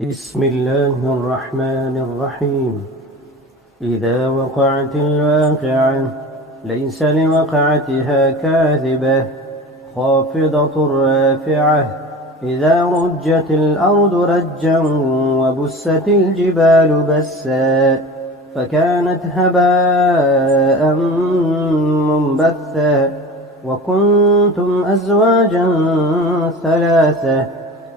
بسم الله الرحمن الرحيم. إذا وقعت الواقعة ليس لوقعتها كاذبة خافضة رافعة. إذا رجت الأرض رجا وبست الجبال بسا فكانت هباء منبثا وكنتم أزواجا ثلاثة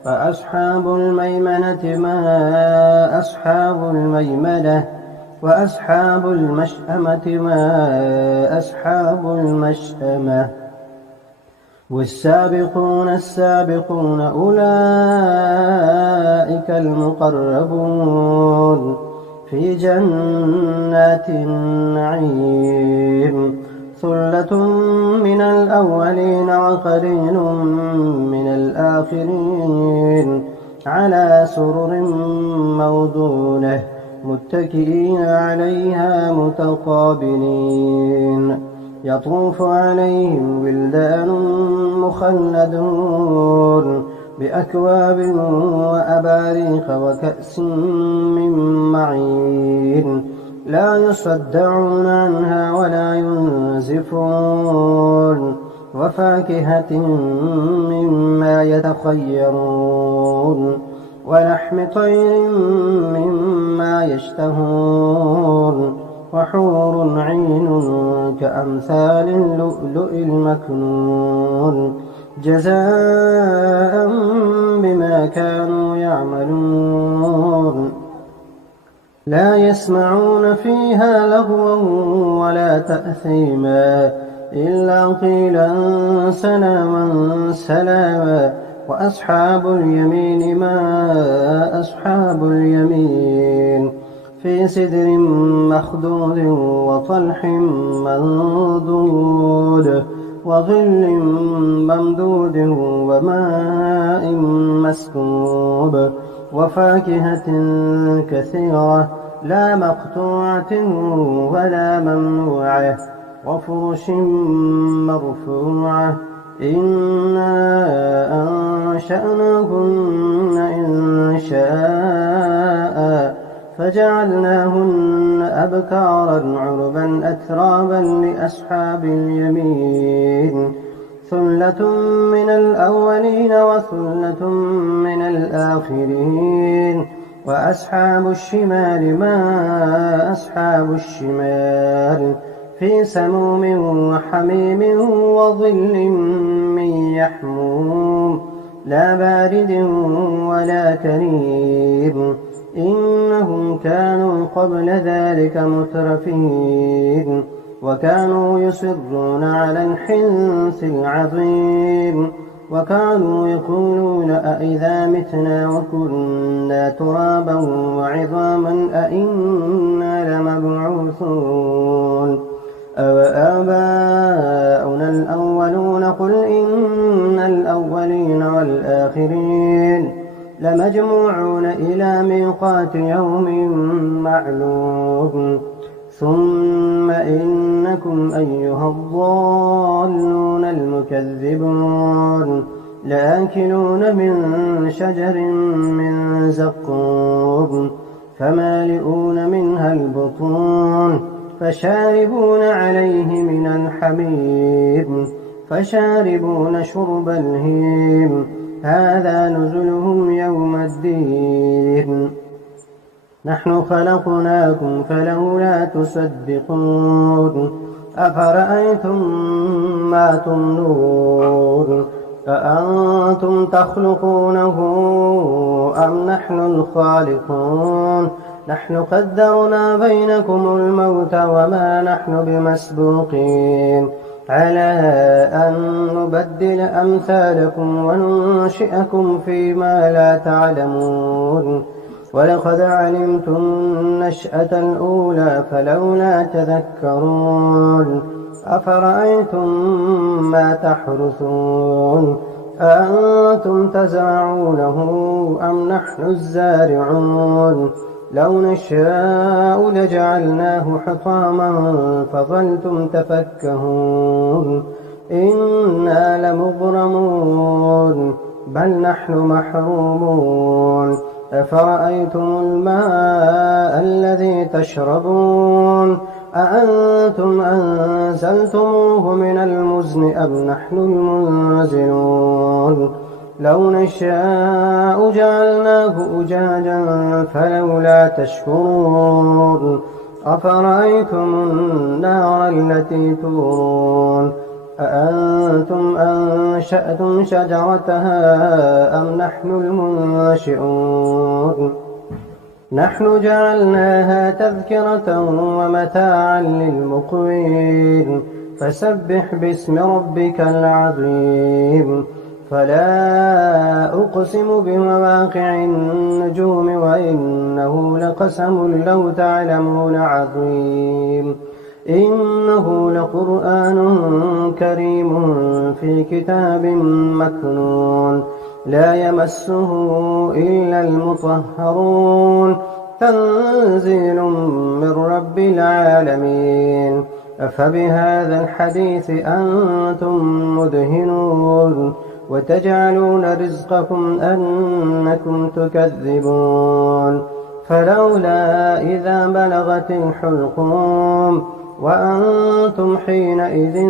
فأصحاب الميمنة ما أصحاب الميمنة وأصحاب المشأمة ما أصحاب المشأمة. والسابقون السابقون أولئك المقربون في جنات النعيم. ثلة من الأولين وقليل من الآخرين على سرر موضونة متكئين عليها متقابلين. يطوف عليهم ولدان مخلدون بأكواب وأباريق وكأس من معين لا يصدعون عنها ولا ينزفون. وفاكهة مما يتخيرون ولحم طير مما يشتهون. وحور عين كأمثال اللؤلؤ المكنون جزاء بما كانوا يعملون. لا يسمعون فيها لغوا ولا تأثيما إلا قيلا سلاما سلاما. وأصحاب اليمين ما أصحاب اليمين في سدر مخضود وطلح منضود وظل ممدود وماء مسكوب وفاكهة كثيرة لا مقطوعة ولا ممنوعة وفرش مرفوعة. إنا أنشأناهن إنشاء فجعلناهن أبكارا عربا أترابا لأصحاب اليمين. ثلة من الأولين وثلة من الآخرين. وأصحاب الشمال ما أصحاب الشمال في سموم وحميم وظل من يحموم لا بارد ولا كريم. إنهم كانوا قبل ذلك مترفين وكانوا يصرون على الحنث العظيم وكانوا يقولون أئذا متنا وكنا ترابا وعظاما أئنا لمبعوثون أو آباؤنا الأولون قل إن الأولين والآخرين لمجموعون إلى ميقات يوم معلوم. ثم إنكم أيها الضالون المكذبون لآكلون من شجر من زقوم فمالئون منها البطون فشاربون عليه من الحميم فشاربون شرب الهيم هذا نزلهم يوم الدين. نحن خلقناكم فلولا تصدقون. أفرأيتم ما تمنون أأنتم تخلقونه أم نحن الخالقون. نحن قدرنا بينكم الموت وما نحن بمسبوقين على أن نبدل أمثالكم وننشئكم فيما لا تعلمون. ولقد علمتم النشأة الأولى فلولا تذكرون. أفرأيتم ما تحرثون أأنتم تزرعونه أم نحن الزارعون. لو نشاء لجعلناه حطاما فظلتم تفكهون. إنا لمغرمون بل نحن محرومون أفرأيتم الماء الذي تشربون أأنتم أنزلتموه من المزن أم نحن المنزلون لو نشاء جعلناه أجاجا فلولا تشكرون أفرأيتم النار التي تورون أأنتم أنشأتم شجرتها أم نحن المنشئون نحن جعلناها تذكرة ومتاعا للمقوين فسبح باسم ربك العظيم فلا أقسم بمواقع النجوم وإنه لقسم لو تعلمون عظيم إنه لقرآن كريم في كتاب مكنون لا يمسه إلا المطهرون تنزيل من رب العالمين أفبهذا الحديث أنتم مدهنون وتجعلون رزقكم أنكم تكذبون فلولا إذا بلغت الحلقوم وأنتم حينئذ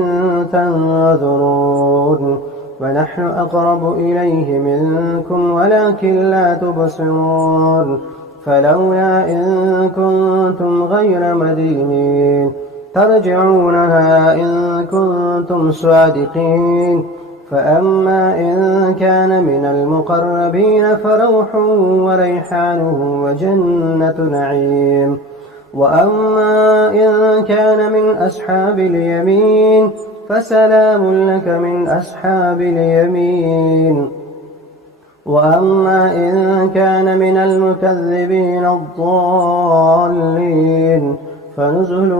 تنظرون ونحن أقرب إليه منكم ولكن لا تبصرون فلولا إن كنتم غير مدينين ترجعونها إن كنتم صادقين فأما إن كان من المقربين فروح وريحان وجنة نعيم وأما إن كان من أصحاب اليمين فسلام لك من أصحاب اليمين وأما إن كان من المكذبين الضالين فنزل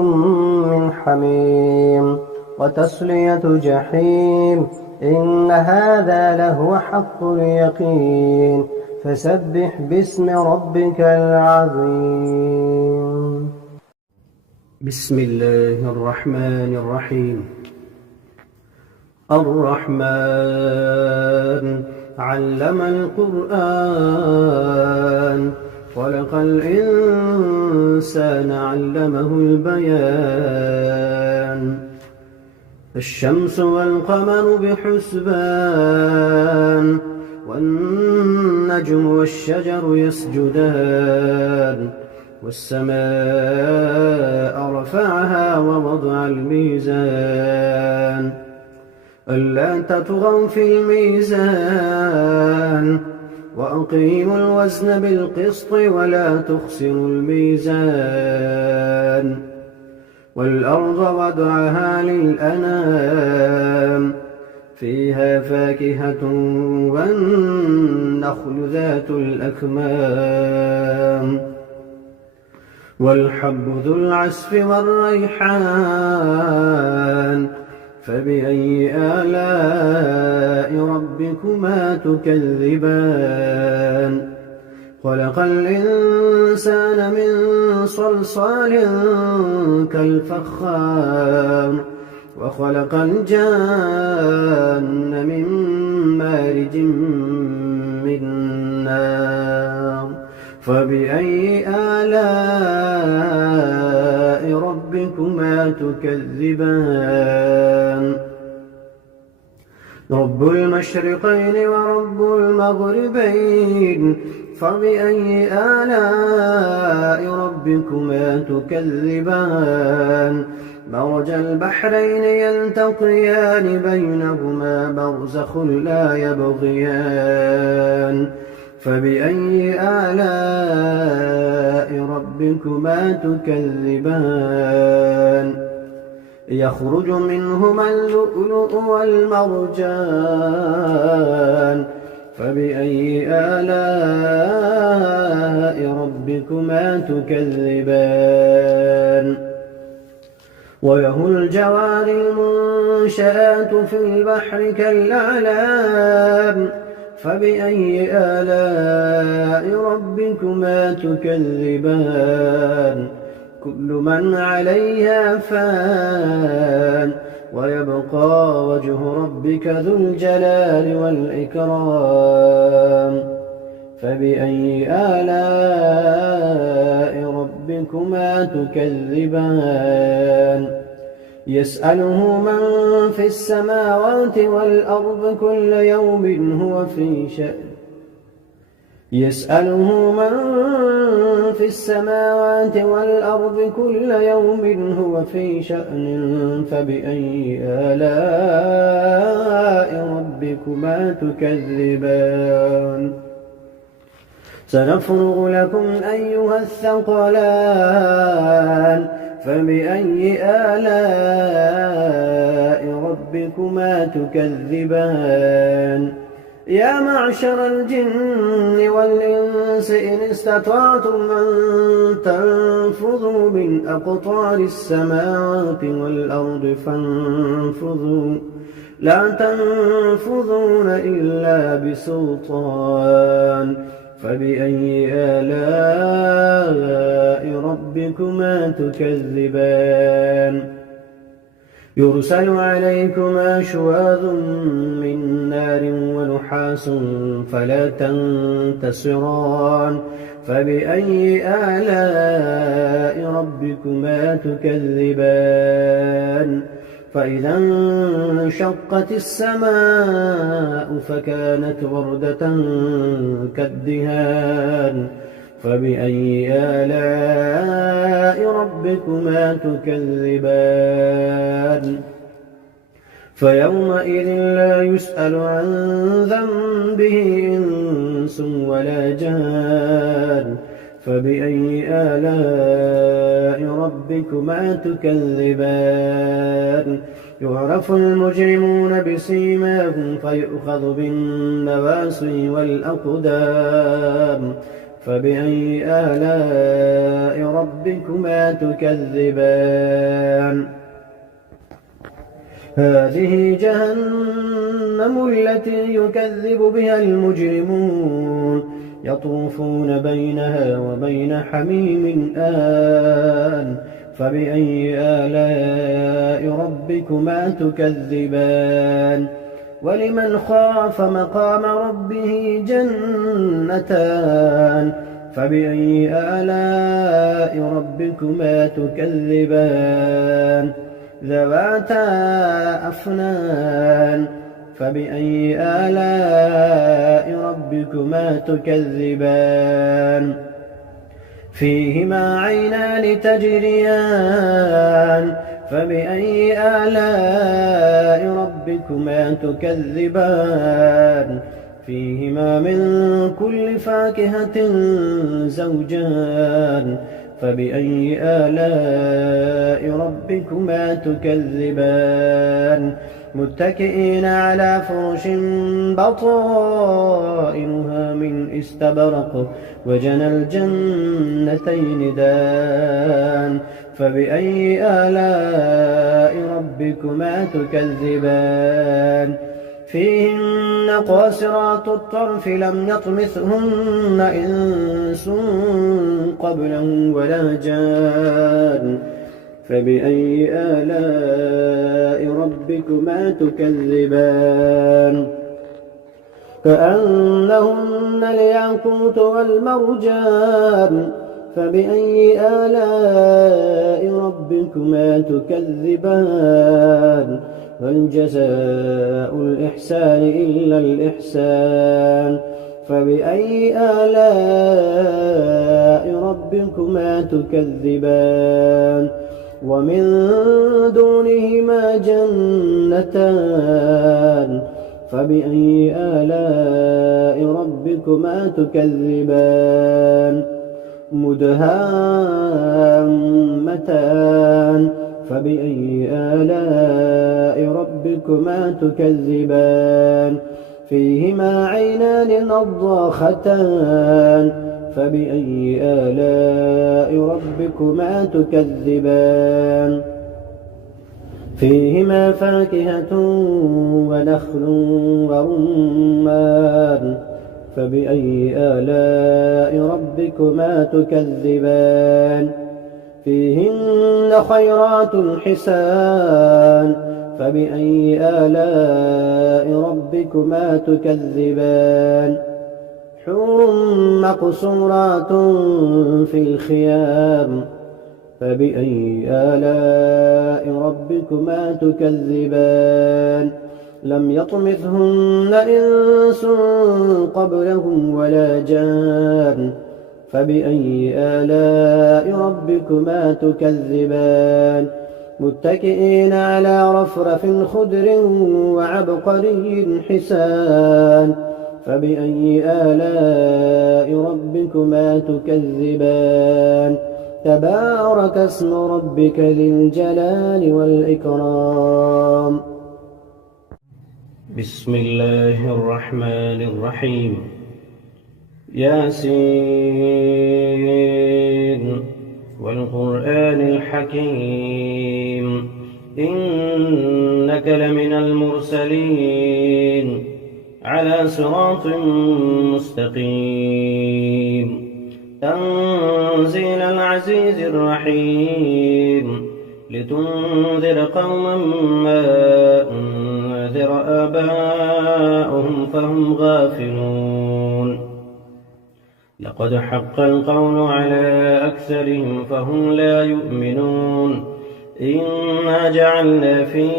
من حميم وتصلية جحيم إن هذا لهو حق اليقين فسبح باسم ربك العظيم بسم الله الرحمن الرحيم الرحمن علم القرآن خلق الإنسان علمه البيان الشمس والقمر بحسبان والنجم والشجر يسجدان والسماء رفعها ووضع الميزان ألا تطغوا في الميزان وأقيموا الوزن بالقسط ولا تخسروا الميزان والأرض وضعها للأنام فيها فاكهة والنخل ذات الأكمام والحب ذو العصف والريحان فبأي آلاء ربكما تكذبان خلق الإنسان من صلصال كالفخار وخلق الجان من مارج من نار فبأي آلاء ربكما تكذبان رب المشرقين ورب المغربين فبأي آلاء ربكما تكذبان مرج البحرين يلتقيان بينهما برزخ لا يبغيان فبأي آلاء ربكما تكذبان يخرج منهما اللؤلؤ والمرجان فبأي آلاء ربكما تكذبان وله الجوار المنشآت في البحر كالأعلام فبأي آلاء ربكما تكذبان كل من عليها فان ويبقى وجه ربك ذو الجلال والإكرام فبأي آلاء ربكما تكذبان يسأله من في السماوات والأرض كل يوم هو في شأن يسأله من في السماوات والأرض كل يوم هو في شأن فبأي آلاء ربكما تكذبان سنفرغ لكم أيها الثقلان فبأي آلاء ربكما تكذبان يا معشر الجن والإنس إن استطعتم أن تنفذوا من أقطار السماوات والأرض فانفذوا لا تنفذون إلا بسلطان فبأي آلاء ربكما تكذبان يرسل عليكما شواظ من نار ونحاس فلا تنتصران فبأي آلاء ربكما تكذبان فإذا انشقت السماء فكانت وردة كالدهان فبأي آلاء ربكما تكذبان فيومئذ لا يسأل عن ذنبه إنس ولا جان فبأي آلاء ربكما تكذبان يعرف المجرمون بسيماهم فيؤخذ بالنواصي والأقدام فبأي آلاء ربكما تكذبان هذه جهنم التي يكذب بها المجرمون يطوفون بينها وبين حميم آن فبأي آلاء ربكما تكذبان ولمن خاف مقام ربه جنتان فبأي آلاء ربكما تكذبان ذواتا أفنان فبأي آلاء ربكما تكذبان فيهما عينان تجريان فبأي آلاء ربكما تكذبان فيهما من كل فاكهة زوجان فبأي آلاء ربكما تكذبان متكئين على فرش بطائنها من استبرق وجنى الجنتين دان فبأي آلاء ربكما تكذبان فيهن قاصرات الطرف لم يطمثهن إنس قبلهم ولا جان فبأي آلاء ربكما تكذبان كأنهن الياقوت والمرجان فبأي آلاء ربكما تكذبان هل جزاء الإحسان إلا الإحسان فبأي آلاء ربكما تكذبان ومن دونهما جنتان فبأي آلاء ربكما تكذبان مدهامتان فبأي آلاء ربكما تكذبان فيهما عينان نضاختان فبأي آلاء ربكما تكذبان فيهما فاكهة ونخل ورمان فبأي آلاء ربكما تكذبان فيهن خيرات حسان فبأي آلاء ربكما تكذبان حور مقصورات في الخيام فبأي آلاء ربكما تكذبان لم يطمثهن إنس قبلهم ولا جان فبأي آلاء ربكما تكذبان متكئين على رفرف خضر وعبقري حسان فبأي آلاء ربكما تكذبان تبارك اسم ربك ذي الجلال والإكرام بسم الله الرحمن الرحيم ياسين والقرآن الحكيم إنك لمن المرسلين على صراط مستقيم تنزيل العزيز الرحيم لتنذر قوما ما أنذر آباؤهم فهم غافلون لقد حق القول على أكثرهم فهم لا يؤمنون إنا جعلنا في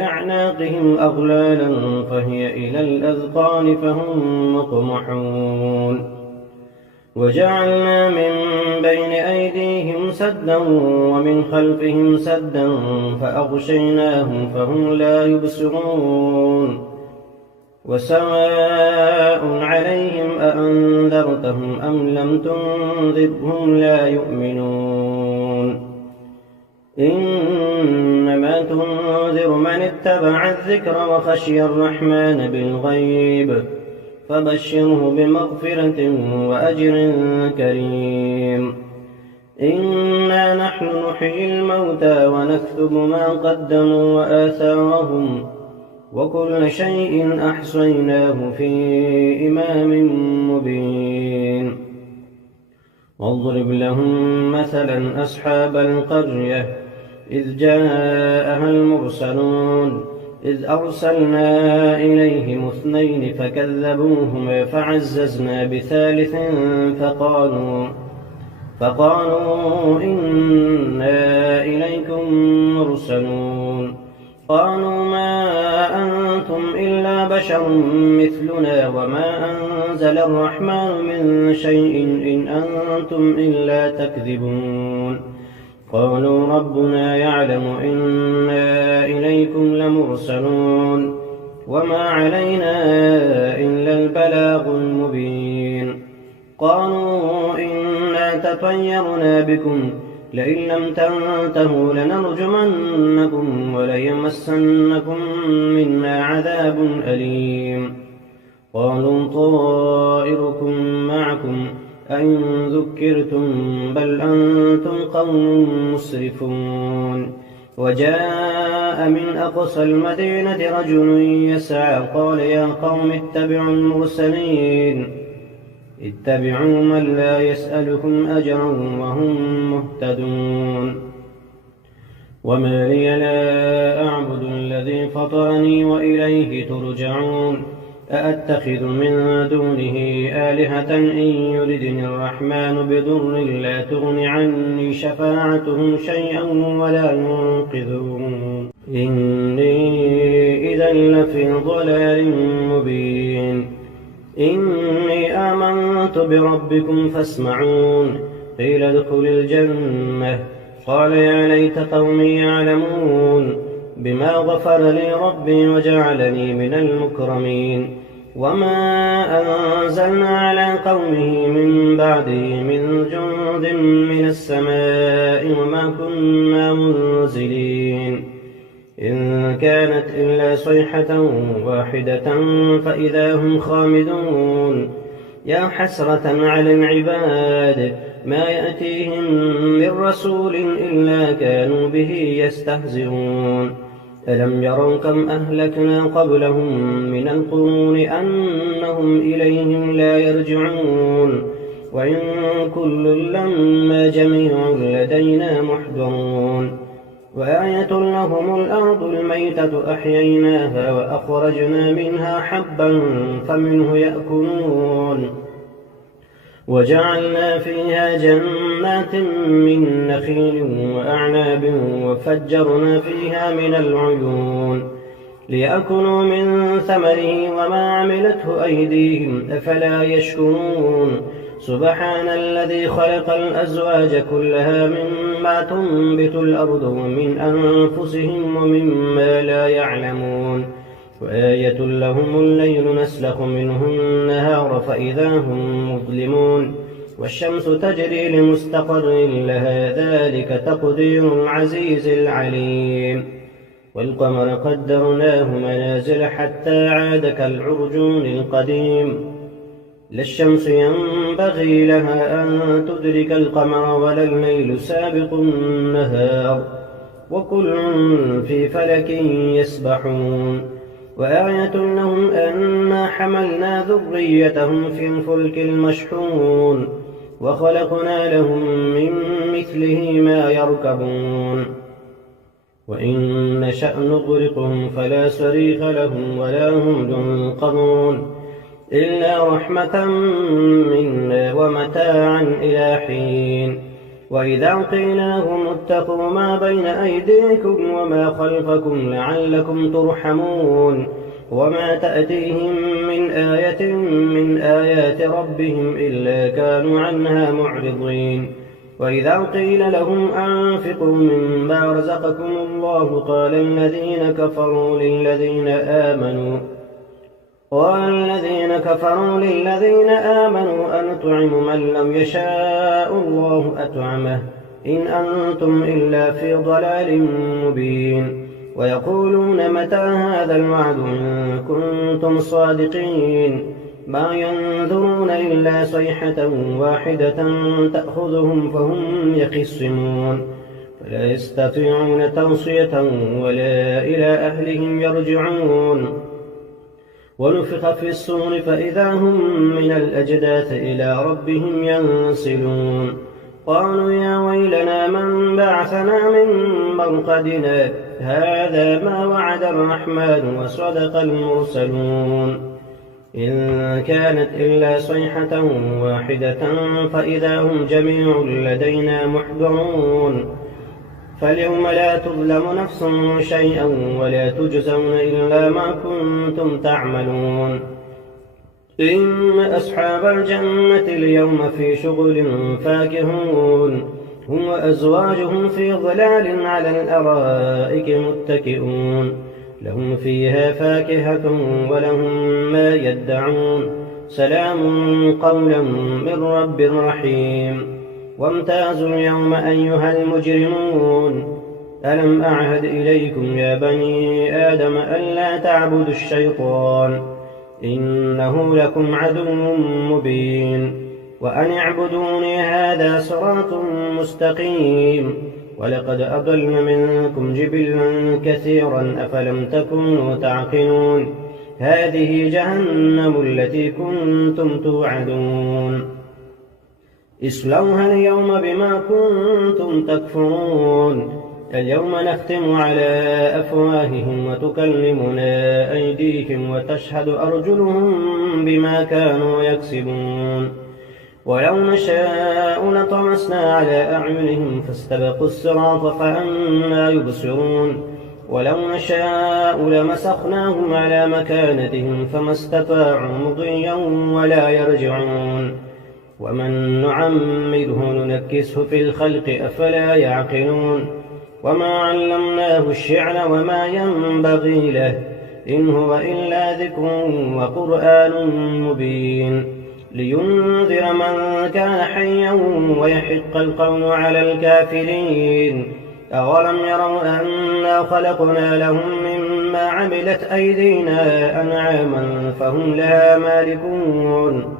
أعناقهم أغلالا فهي إلى الأذقان فهم مقمحون وجعلنا من بين أيديهم سدا ومن خلفهم سدا فأغشيناهم فهم لا يبصرون وسواء عليهم أأنذرتهم أم لم تنذرهم لا يؤمنون إنما تنذر من اتبع الذكر وخشي الرحمن بالغيب فبشره بمغفرة وأجر كريم إنا نحن نحيي الموتى ونكتب ما قدموا وآثارهم وكل شيء أحصيناه في إمام مبين واضرب لهم مثلا أصحاب القرية إذ جاءها المرسلون إذ أرسلنا إليهم 2 فكذبوهما فعززنا بثالث فقالوا إنا إليكم مرسلون قالوا ما أنتم إلا بشر مثلنا وما أنزل الرحمن من شيء إن أنتم إلا تكذبون قالوا ربنا يعلم إنا إليكم لمرسلون وما علينا إلا البلاغ المبين قالوا إنا تطيرنا بكم لئن لم تنتهوا لنرجمنكم وليمسنكم منا عذاب أليم قالوا طائركم معكم أئن ذكرتم بل أنتم قوم مسرفون وجاء من أقصى المدينة رجل يسعى قال يا قوم اتبعوا المرسلين اتبعوا من لا يسألكم أجرا وهم مهتدون وما لي لا أعبد الذي فطرني وإليه ترجعون أأتخذ من دونه آلهة إن يردني الرحمن بضر لا تغن عني شفاعتهم شيئا ولا ينقذون إني إذا لفي ضلال مبين إني آمنت بربكم فاسمعون قيل ادخل الجنة قال يا ليت قومي يعلمون بما غفر لي ربي وجعلني من المكرمين وما أنزلنا على قومه من بعده من جند من السماء وما كنا منزلين إن كانت إلا صيحة واحدة فإذا هم خامدون يا حسرة على العباد ما يأتيهم من رسول إلا كانوا به يستهزئون ألم يروا كم أهلكنا قبلهم من القرون أنهم إليهم لا يرجعون وإن كل لما جميع لدينا محضرون وآية لهم الأرض الميتة أحييناها وأخرجنا منها حبا فمنه يأكلون وجعلنا فيها جنات من نخيل وأعناب وفجرنا فيها من العيون ليأكلوا من ثمره وما عملته أيديهم أفلا يشكرون سبحان الذي خلق الأزواج كلها مما تنبت الأرض ومن أنفسهم ومما لا يعلمون وآية لهم الليل نسلخ منه النهار فإذا هم مظلمون والشمس تجري لمستقر لها ذلك تقدير العزيز العليم والقمر قدرناه منازل حتى عاد كالعرجون القديم لا الشمس ينبغي لها أن تدرك القمر ولا الليل سابق النهار وكل في فلك يسبحون وآية لهم أنا حملنا ذريتهم في الفلك المشحون وخلقنا لهم من مثله ما يركبون وإن نشأ نغرقهم فلا صريخ لهم ولا هم ينقذون إلا رحمة منا ومتاعا إلى حين وإذا قيل لهم اتقوا ما بين أيديكم وما خلفكم لعلكم ترحمون وما تأتيهم من آية من آيات ربهم إلا كانوا عنها معرضين وإذا قيل لهم أنفقوا مما رزقكم الله قال الذين كفروا للذين آمنوا أنطعم من لم يشاء الله أطعمه إن أنتم إلا في ضلال مبين ويقولون متى هذا الوعد إن كنتم صادقين ما ينظرون إلا صيحة واحدة تأخذهم فهم يخصمون فلا يستطيعون توصية ولا إلى أهلهم يرجعون ونفخ في الصور فإذا هم من الأجداث إلى ربهم ينسلون قالوا يا ويلنا من بعثنا من مرقدنا هذا ما وعد الرحمن وصدق المرسلون إن كانت إلا صيحة واحدة فإذا هم جميع لدينا محضرون فاليوم لا تظلم نفس شيئا ولا تجزون إلا ما كنتم تعملون إن أصحاب الجنة اليوم في شغل فاكهون هم وأزواجهم في ظلال على الأرائك متكئون لهم فيها فاكهة ولهم ما يدعون سلام قولا من رب رحيم وامتازوا اليوم أيها المجرمون ألم أعهد إليكم يا بني آدم ألا تعبدوا الشيطان إنه لكم عدو مبين وأن اعبدوني هذا صراط مستقيم ولقد أضل منكم جبلا كثيرا أفلم تكونوا تعقلون هذه جهنم التي كنتم توعدون اصلوها اليوم بما كنتم تكفرون اليوم نختم على أفواههم وتكلمنا أيديهم وتشهد أرجلهم بما كانوا يكسبون ولو نشاء لطمسنا على أعينهم فاستبقوا الصراط فأنى يبصرون ولو نشاء لمسخناهم على مكانتهم فما استطاعوا مضيا ولا يرجعون ومن نعمره ننكسه في الخلق أفلا يعقلون وما علمناه الشعر وما ينبغي له إن هو إلا ذكر وقرآن مبين لينذر من كان حيا ويحق القول على الكافرين أولم يروا أنا خلقنا لهم مما عملت أيدينا أنعاما فهم لها مالكون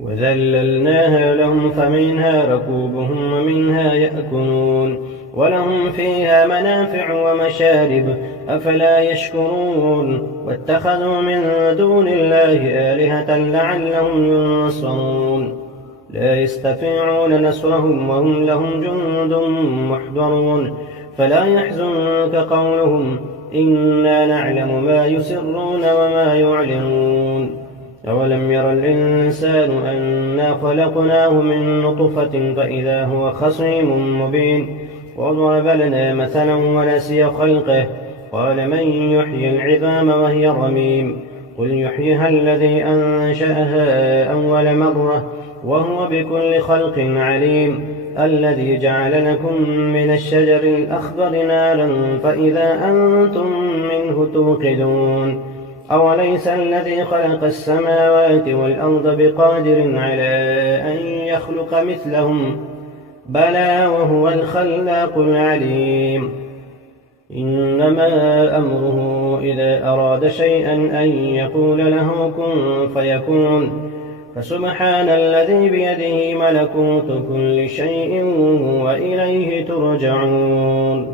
وذللناها لهم فمنها ركوبهم ومنها يأكلون ولهم فيها منافع ومشارب أفلا يشكرون واتخذوا من دون الله آلهة لعلهم ينصرون لا يستطيعون نصرهم وهم لهم جند محضرون فلا يحزنك قولهم إنا نعلم ما يسرون وما يعلنون أولم ير الإنسان أنا خلقناه من نطفة فإذا هو خصيم مبين وضرب لنا مثلا ونسي خلقه قال من يحيي العظام وهي رميم قل يحييها الذي أنشأها أول مرة وهو بكل خلق عليم الذي جعل لكم من الشجر الأخضر نارا فإذا أنتم منه توقدون أوليس الذي خلق السماوات والأرض بقادر على أن يخلق مثلهم بلى وهو الخلاق العليم إنما أمره إذا أراد شيئا أن يقول له كن فيكون فسبحان الذي بيده ملكوت كل شيء وإليه ترجعون